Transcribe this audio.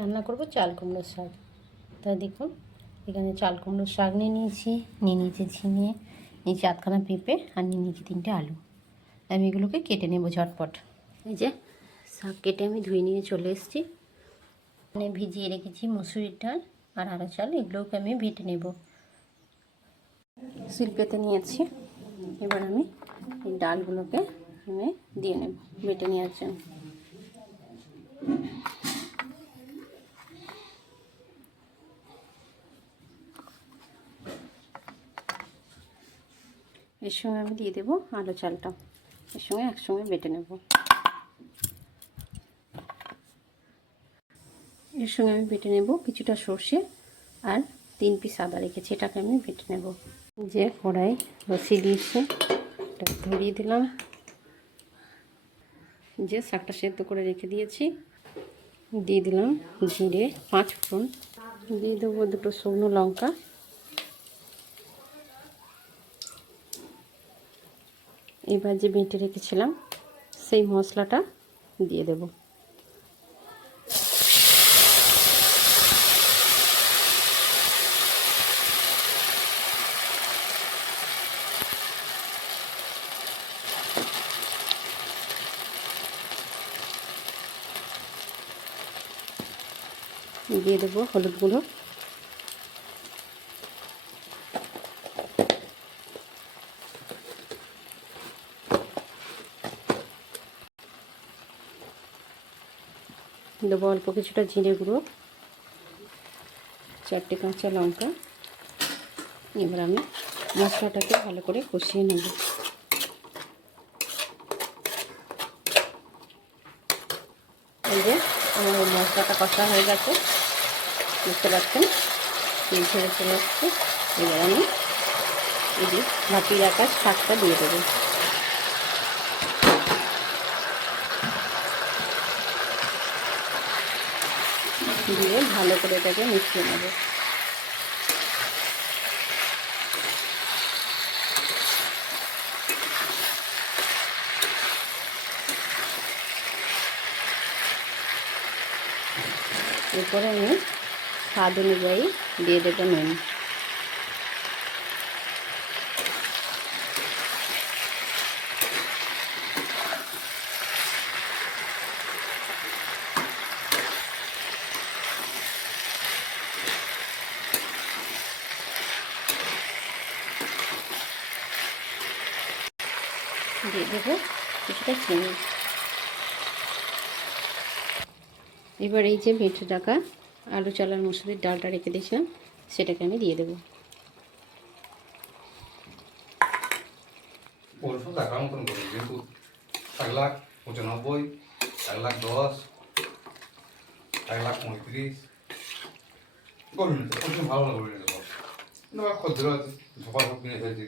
রান্না করব চাল কুমড়োর শাক। তাই দেখুন এখানে চাল কুমড়োর শাক নিয়ে নিয়েছি ঝিঙে, নিয়েছি আধখানা পেঁপে, আর নিয়ে নিয়েছি 3টে আলু। আমি এগুলোকে কেটে নেব ঝটপট। এই যে শাক কেটে আমি ধুয়ে নিয়ে চলে এসেছি। মানে ভিজিয়ে রেখেছি মসুরির ডাল আর আড়া চাল, এগুলোকে আমি বেটে নেব। শিল্পেতে নিয়েছি। এবার আমি এই ডালগুলোকে আমি দিয়ে নেব বেটে নেওয়ার জন্য। এর সঙ্গে আমি দিয়ে দেবো আলু চালটা, এর সঙ্গে একসঙ্গে বেটে নেব। এর সঙ্গে আমি বেটে নেব কিছুটা সর্ষে আর 3 পিস আদা রেখেছি, এটাকে আমি বেটে নেব। যে কড়াই বসিয়ে দিয়েছি, এটা ধরিয়ে দিলাম। যে শাকটা সেদ্ধ করে রেখে দিয়েছি, দিয়ে দিলাম জিরে 5 ফোড়ন, দিয়ে দেবো 2টো শুকনো লঙ্কা, এবার যে বেটে রেখেছিলাম সেই মশলাটা দিয়ে দেব। দিয়ে দেবো হলুদ গুঁড়ো, দেবো অল্প কিছুটা জিরে গুঁড়ো, 4টে কাঁচা লঙ্কা। এবার আমি মশলাটাকে ভালো করে কষিয়ে নেব। এই যে আমার মশলাটা কষা হয়ে গেছে, বুঝতে পারছেন তেল ছেড়ে চলে এসছে। এবার আমি এই যে ভাপিয়ে রাখা শাকটা দিয়ে দেবো। দিয়ে ভালো করে এটাকে মিশিয়ে নেব। এরপরে আমি স্বাদ অনুযায়ী দিয়ে দেবো নুন। দিয়ে দেবো কিছুটা চিনি। এবার এই যে বেটে রাখা আলু চাল আর মসুরির ডালটা রেখে দিয়েছিলাম, সেটাকে আমি দিয়ে দেবো। টাকার মতন করি যেহেতু 1,95,000, 1,10,000, 1,35,000 করুন, ভালো লাগবে খদ্দের আছে সকাল সব কিনে ফেলছে।